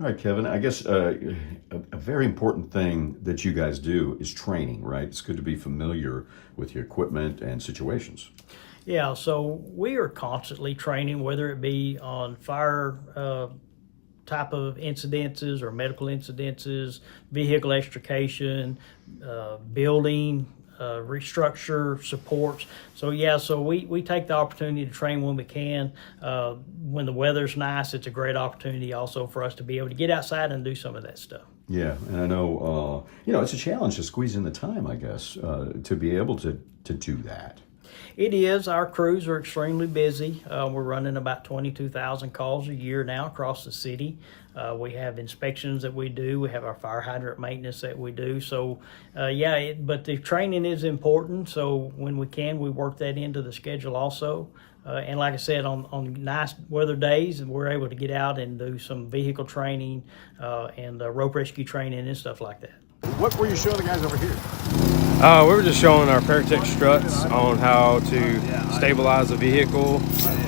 All right, Kevin, I guess a very important thing that you guys do is training, right? It's good to be familiar with your equipment and situations. Yeah, so we are constantly training, whether it be on fire type of incidences or medical incidences, vehicle extrication, building, restructure supports. So yeah, so we take the opportunity to train when we can. When the weather's nice, it's a great opportunity also for us to be able to get outside and do some of that stuff. Yeah, and I know, it's a challenge to squeeze in the time, I guess, to be able to do that. It is. Our crews are extremely busy. We're running about 22,000 calls a year now across the city. We have inspections that we do. We have our fire hydrant maintenance that we do. So, but the training is important. So when we can, we work that into the schedule also. And like I said, on nice weather days, we're able to get out and do some vehicle training and rope rescue training and stuff like that. What were you showing the guys over here? We were just showing our Paratech struts on how to stabilize a vehicle.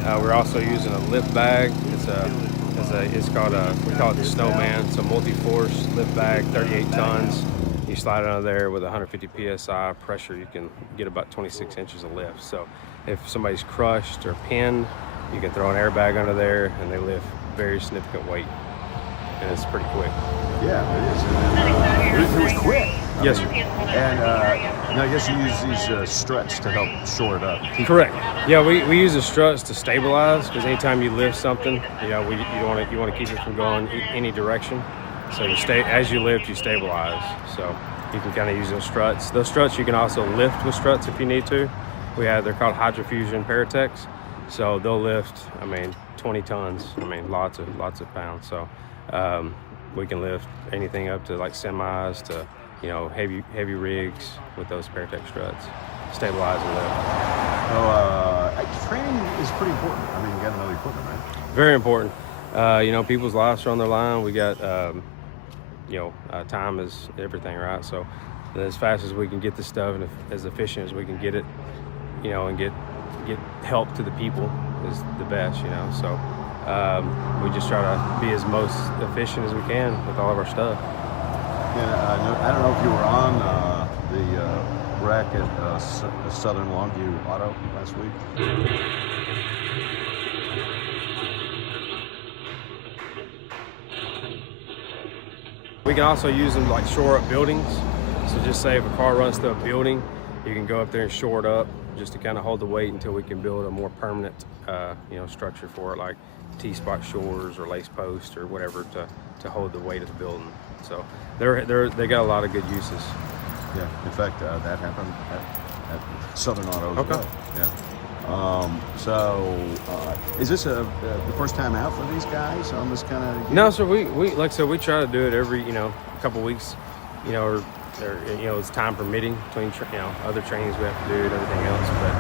We're also using a lift bag. It's called we call it the Snowman. It's a multi-force lift bag, 38 tons. You slide it under there with 150 psi pressure, you can get about 26 inches of lift. So if somebody's crushed or pinned, you can throw an airbag under there and they lift very significant weight. And it's pretty quick. Yeah, it is. And, It was quick. Yes, sir. And now I guess you use these struts to help shore it up. Correct. Yeah, we use the struts to stabilize because anytime you lift something, you want to keep it from going any direction. So as you lift, you stabilize. So you can kind of use those struts. Those struts you can also lift with struts if you need to. They're called hydrofusion Paratechs. So they'll lift, 20 tons. Lots of pounds. So we can lift anything up to like semis to heavy rigs with those Paratech struts, stabilize and lift. So training is pretty important. You got to know the equipment, right? Very important. People's lives are on their line. We got, time is everything, right? So as fast as we can get this stuff and as efficient as we can get it, and get help to the people is the best, So we just try to be as most efficient as we can with all of our stuff. Yeah, I don't know if you were on the wreck at Southern Longview Auto last week. We can also use them to like shore up buildings. So just say if a car runs through a building, you can go up there and shore it up just to kind of hold the weight until we can build a more permanent, structure for it, like T-spot shores or lace posts or whatever to hold the weight of the building. So they got a lot of good uses. Yeah, in fact, that happened at Southern Auto as Okay. well. Yeah. Is this the first time out for these guys on this kind of? No, so we like I said, we try to do it every couple weeks, or it's time permitting between other trainings we have to do and everything else. But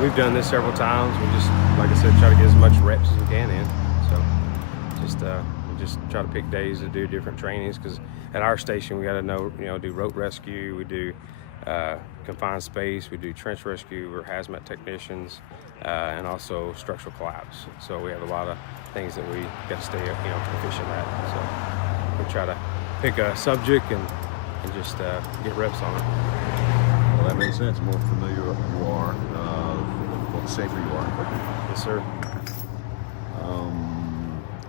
we've done this several times. We just, like I said, try to get as much reps as we can in. So we just try to pick days to do different trainings because at our station we got to do rope rescue, we do confined space, we do trench rescue, we're hazmat technicians, and also structural collapse. So we have a lot of things that we got to stay efficient at. So we try to pick a subject and just get reps on it. Well, that makes sense. The more familiar you are, the safer you are. Yes, sir.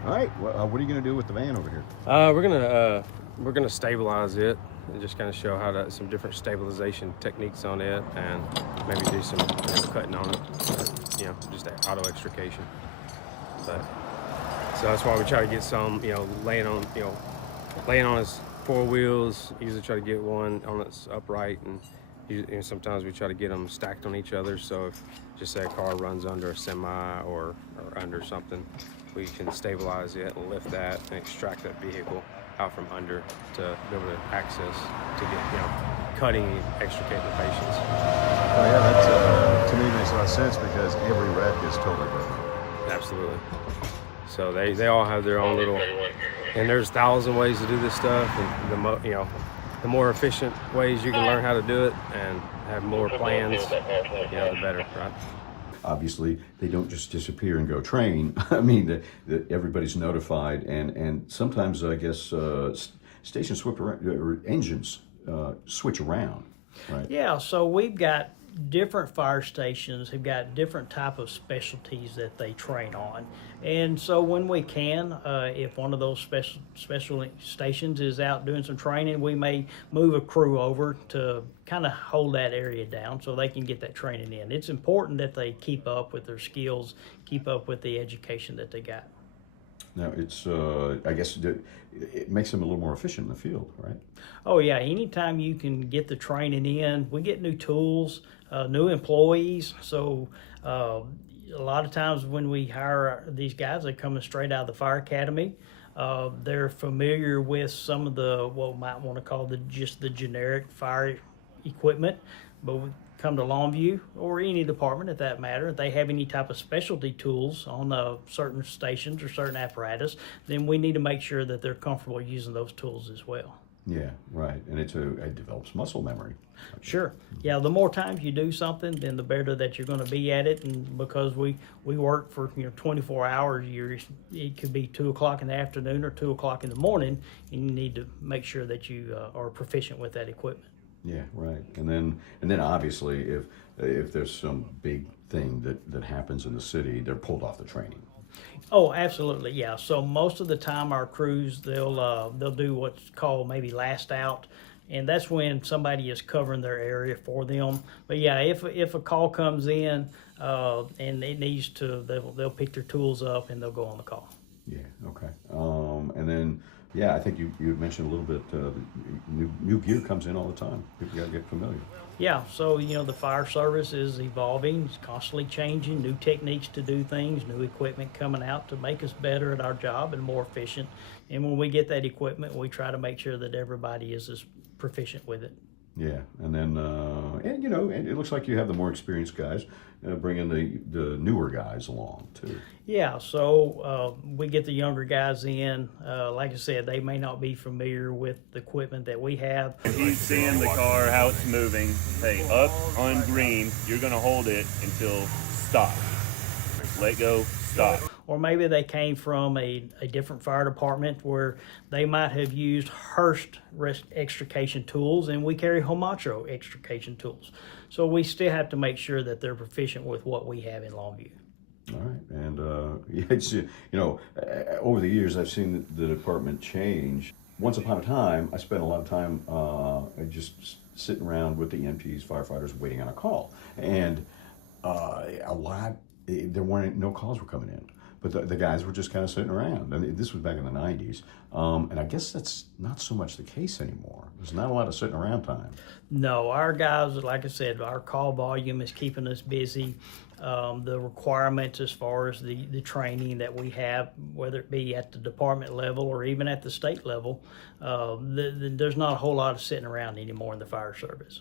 All right. Well, what are you going to do with the van over here? We're gonna stabilize it and just kind of show some different stabilization techniques on it, and maybe do some cutting on it, just that auto extrication. But so that's why we try to get some, laying on its four wheels. Usually try to get one on its upright, and sometimes we try to get them stacked on each other. So if just say a car runs under a semi or under something, we can stabilize it and lift that and extract that vehicle out from under to be able to access to get cutting and extricating the patients. Oh yeah, that to me makes a lot of sense because every wreck is totally different. Absolutely. So they all have their own little, and there's 1,000 ways to do this stuff, and the more efficient ways you can learn how to do it and have more plans, the better, right? obviously they don't just disappear and go train. I mean, that everybody's notified, and sometimes I guess stations switch around, or engines switch around, right? Yeah, so we've got different fire stations have got different type of specialties that they train on, and so when we can, if one of those special stations is out doing some training, we may move a crew over to kind of hold that area down so they can get that training in. It's important that they keep up with their skills, keep up with the education that they got. Now it's I guess it makes them a little more efficient in the field, right? Oh yeah, anytime you can get the training in, we get new tools, new employees. So a lot of times when we hire these guys, they're coming straight out of the fire academy. They're familiar with some of the what we might want to call just the generic fire equipment, but we come to Longview or any department at that matter, if they have any type of specialty tools on certain stations or certain apparatus, then we need to make sure that they're comfortable using those tools as well. Yeah, right. And it develops muscle memory. Sure. Yeah, the more times you do something, then the better that you're going to be at it. And because we work for 24 hours, it could be 2 o'clock in the afternoon or 2 o'clock in the morning, and you need to make sure that you are proficient with that equipment. Yeah, right. And then obviously if there's some big thing that happens in the city, they're pulled off the training. Oh, absolutely, yeah. So most of the time, our crews they'll do what's called maybe last out, and that's when somebody is covering their area for them. But yeah, if a call comes in and it needs to, they'll pick their tools up and they'll go on the call. Yeah. Okay. And then yeah, I think you had mentioned a little bit. New gear comes in all the time. People got to get familiar. Yeah, so the fire service is evolving, it's constantly changing, new techniques to do things, new equipment coming out to make us better at our job and more efficient. And when we get that equipment, we try to make sure that everybody is as proficient with it. Yeah, and then and it looks like you have the more experienced guys bringing the newer guys along too. Yeah, so we get the younger guys in. Like I said, they may not be familiar with the equipment that we have. If you seeing the car, how it's moving, hey, up on green, you're gonna hold it until stop. Let go, stop. Or maybe they came from a different fire department where they might have used Hurst extrication tools, and we carry Homatro extrication tools. So we still have to make sure that they're proficient with what we have in Longview. All right, and yeah, it's, over the years I've seen the department change. Once upon a time, I spent a lot of time just sitting around with the EMTs, firefighters, waiting on a call, and no calls were coming in. But the guys were just kind of sitting around. I mean, this was back in the 90s. And I guess that's not so much the case anymore. There's not a lot of sitting around time. No, our guys, like I said, our call volume is keeping us busy. The requirements as far as the training that we have, whether it be at the department level or even at the state level, there's not a whole lot of sitting around anymore in the fire service.